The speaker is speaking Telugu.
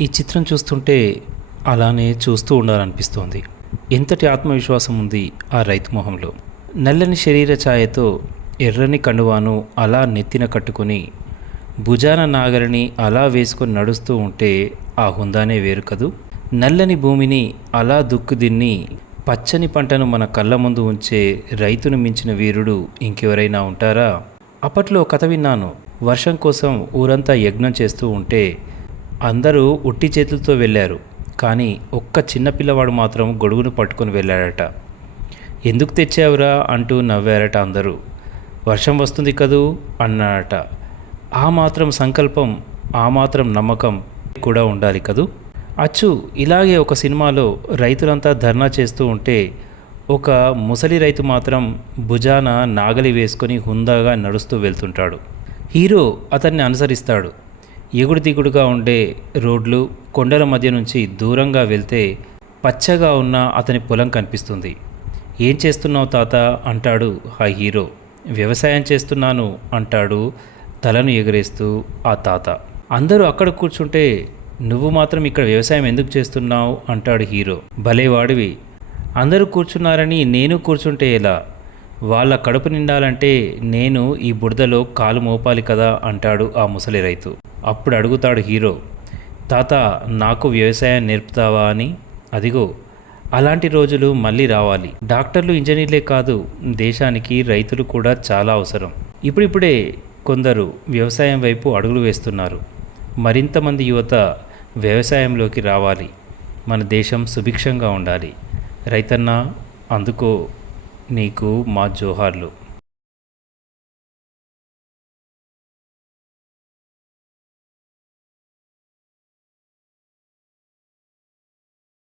ఈ చిత్రం చూస్తుంటే అలానే చూస్తూ ఉండాలనిపిస్తోంది. ఎంతటి ఆత్మవిశ్వాసం ఉంది ఆ రైతు మొహంలో? నల్లని శరీర ఛాయతో ఎర్రని కండువాను అలా నెత్తిన కట్టుకుని భుజాన నాగరిని అలా వేసుకొని నడుస్తూ ఉంటే ఆ హుందానే వేరు కదూ? నల్లని భూమిని అలా దుక్కుదిన్ని పచ్చని పంటను మన కళ్ళ ముందు ఉంచే రైతును మించిన వీరుడు ఇంకెవరైనా ఉంటారా? అప్పట్లో కథ విన్నాను. వర్షం కోసం ఊరంతా యజ్ఞం చేస్తూ ఉంటే అందరూ ఉట్టి చేతులతో వెళ్ళారు కానీ ఒక్క చిన్న పిల్లవాడు మాత్రం గొడుగును పట్టుకొని వెళ్ళాడట. ఎందుకు తెచ్చావురా? అంటూ నవ్వారట అందరూ. వర్షం వస్తుంది కదూ? అన్నాడట ఆ మాత్రం సంకల్పం ఆ మాత్రం నమ్మకం కూడా ఉండాలి కదూ? అచ్చు ఇలాగే ఒక సినిమాలో రైతులంతా ధర్నా చేస్తూ ఉంటే ఒక ముసలి రైతు మాత్రం భుజాన నాగలి వేసుకొని హుందాగా నడుస్తూ వెళ్తుంటాడు. హీరో అతన్ని అనుసరిస్తాడు. ఎగుడు దిగుడుగా ఉండే రోడ్లు కొండల మధ్య నుంచి దూరంగా వెళ్తే పచ్చగా ఉన్న అతని పొలం కనిపిస్తుంది. ఏం చేస్తున్నావు తాత? అంటాడు ఆ హీరో. వ్యవసాయం చేస్తున్నాను అంటాడు తలను ఎగరేస్తూ ఆ తాత. అందరూ అక్కడ కూర్చుంటే నువ్వు మాత్రం ఇక్కడ వ్యవసాయం ఎందుకు చేస్తున్నావు? అంటాడు హీరో. భలేవాడివి అందరూ కూర్చున్నారని నేను కూర్చుంటే ఎలా? వాళ్ళ కడుపు నిండాలంటే నేను ఈ బురదలో కాలు మోపాలి కదా అంటాడు ఆ ముసలి రైతు. అప్పుడు అడుగుతాడు హీరో తాత నాకు వ్యవసాయం నేర్పుతావా అని? అదిగో అలాంటి రోజులు మళ్ళీ రావాలి. డాక్టర్లు ఇంజనీర్లే కాదు దేశానికి రైతులు కూడా చాలా అవసరం. ఇప్పుడిప్పుడే కొందరు వ్యవసాయం వైపు అడుగులు వేస్తున్నారు. మరింతమంది యువత వ్యవసాయంలోకి రావాలి. మన దేశం సుభిక్షంగా ఉండాలి. రైతన్న అందుకో నీకు మా జోహార్లు.